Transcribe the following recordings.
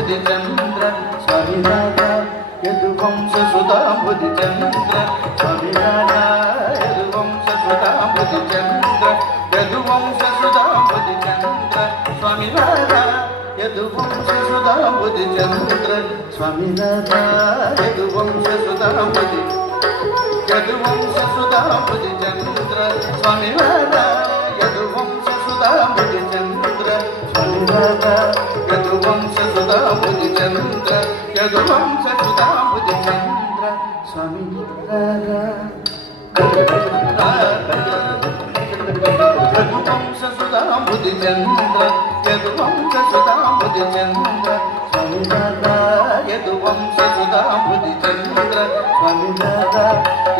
సుధాంబుది చంద్ర స్వామి Radha యదువంశ సుధాంబుది చంద్ర స్వామి Radha యదువంశ సుధాంబుది చంద్ర యదువంశ సుధాంబుది చంద్ర స్వామి Radha యదువంశ సుధాంబుది చంద్ర స్వామి Radha యదువంశ సుధాంబుది యదువంశ సుధాంబుది చంద్ర స్వామి Radha యదువంశ సుధాంబుది చంద్ర స్వామి Radha యదువంశ సుధాంబుది చంద్ర యదువంశ సుధాంబుది చంద్ర స్వామి Radha యదువంశ సుధాంబుది చంద్ర యదువంశ సుధాంబుది చంద్ర స్వామి Radha యదువంశ సుధాంబుది చంద్ర స్వామి Radha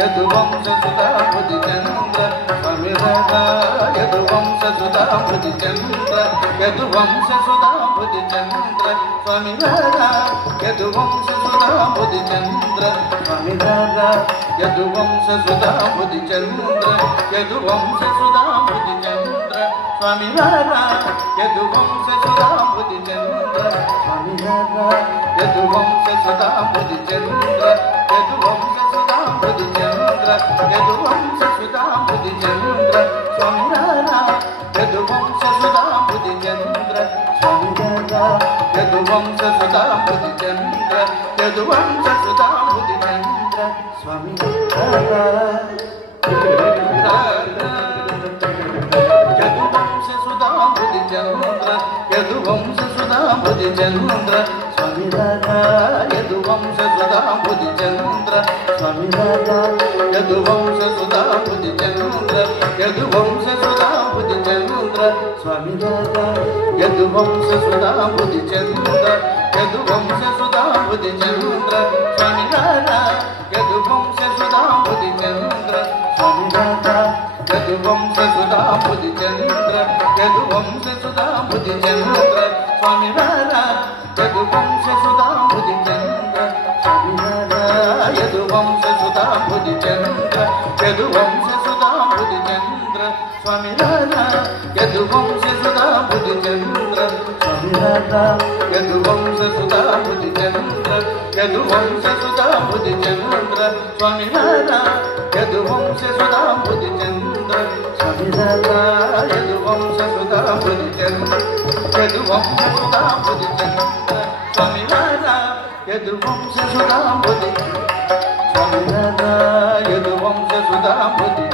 యదువంశ సుధాంబుది చంద్ర స్వామి Radha యదువంశ సుధాంబుది చంద్ర యదువంశ సుధాంబుది చంద్ర స్వామి Radha యదువంశ సుధాంబుది చంద్ర స్వామి Radha యదువంశ సుధాంబుది చంద్ర యదువంశ సుధాంబుది చంద్ర స్వామి Radha యదువంశ సుధాంబుది చంద్ర స్వామి Radha యదువంశ సుధాంబుది చంద్ర యదువంశ సుధాంబుది చంద్ర యదువంశ సుధాంబుది చంద్ర స్వామి Radha యదువంశ సుధాంబుది చంద్ర స్వామి Radha యదువంశ సుధాంబుది చంద్ర యదువంశ సుధాంబుది చంద్ర స్వామి Radha యదువంశ సుధాంబుది చంద్ర యదువంశ సుధాంబుది చంద్ర స్వామి Radha యదువంశ సుధాంబుది చంద్ర స్వామి Radha యదువంశ సుధాంబుది చంద్ర యదువంశ సుధాంబుది చంద్ర స్వామి Radha యదువంశ సుధాంబుది చంద్ర యదువంశ సుధాంబుది చంద్ర స్వామి Radha యదువంశ సుధాంబుది చంద్ర స్వామి Radha యదువంశ సుధాంబుది చంద్ర యదువంశ సుధాంబుది చంద్ర స్వామి Radha యదువంశ సుధాంబుది చంద్ర స్వామి Radha యదువంశ సుధాంబుది చంద్ర యదువంశ సుధాంబుది చంద్ర స్వామి Radha యదువంశ సుధాంబుది చంద్ర స్వామి Radha యదువంశ సుధాంబుది చంద్ర యదువంశ సుధాంబుది చంద్ర స్వామి Radha యదువంశ సుధాంబుది చంద్ర స్వామి Radha యదువంశ సుధాంబుది చంద్ర యదువంశ సుధాంబుది చంద్ర స్వామి Radha యదువంశ సుధాంబుది స్వామి Radha యదువంశ సుధాంబుది